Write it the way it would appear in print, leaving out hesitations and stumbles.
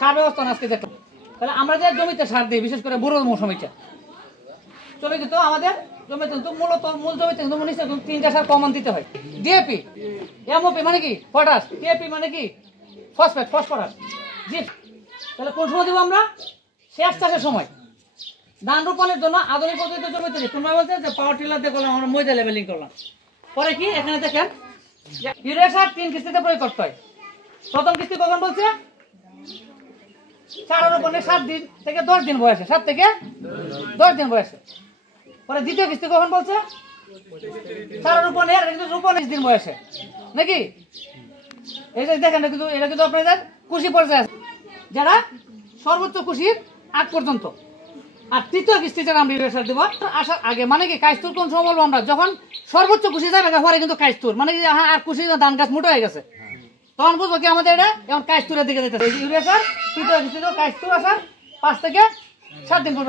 সার ব্যবস্থা আজকে দেখলাম। তাহলে আমরা যে জমিতে সার দিই, বিশেষ করে বুড়ো মৌসুমিটা জমি, কিন্তু আমাদের জমিতে কিন্তু মূলত মূল জমিতে কিন্তু নিশ্চয় 3টা সার কমন দিতে হয়। ডিএপি, এমওপি মানে কি পটাশ, টিএপি মানে কি ফসফেট, ফসফরাস, জিপ। তাহলে কোন সময় দেবো আমরা? শেষ চাষের সময়। ধান রোপণের জন্য আধুনিক পদ্ধতিতে জমি তৈরি। তোমরা বলতে যে পাওয়ার টিলার দিয়ে করলাম, আমরা ময়দা লেভেলিং করলাম। পরে কি এখানে দেখেন ইউরিয়া সার 3 কিস্তিতে প্রয়োগ করতে হয়। প্রথম কিস্তি কখন বলছে? চারা রোপণের 7 দিন থেকে 10 দিন বয়সে, 7 থেকে 10 দিন বয়সে। পরে দ্বিতীয় কিস্তি কখন বলছে? চারা রোপণের 20 দিন বয়সে, নাকি? এই যে দেখেন, এটা কিন্তু আপনাদের কুশি পর্যায়ে আছে, যারা সর্বোচ্চ কুশির আগ পর্যন্ত। আর তৃতীয় কিস্তি যারা আমরা ইউরিয়া সার দেবো আসার আগে, মানে কি কাইস্তুর কোন সময় বলবো আমরা? যখন সর্বোচ্চ কুশি যাবে পরে কিন্তু কাইস্তুর, মানে কি আর কুশি ধান গাছ মোটা হয়ে গেছে, তখন বুঝবো কি আমাদের এটা এখন কাইস্তুরের দিকে যেতে। ইউরিয়া সার তৃতীয় কিস্তি কাইস্তুর আসার 5 থেকে 7 দিন পর্যন্ত।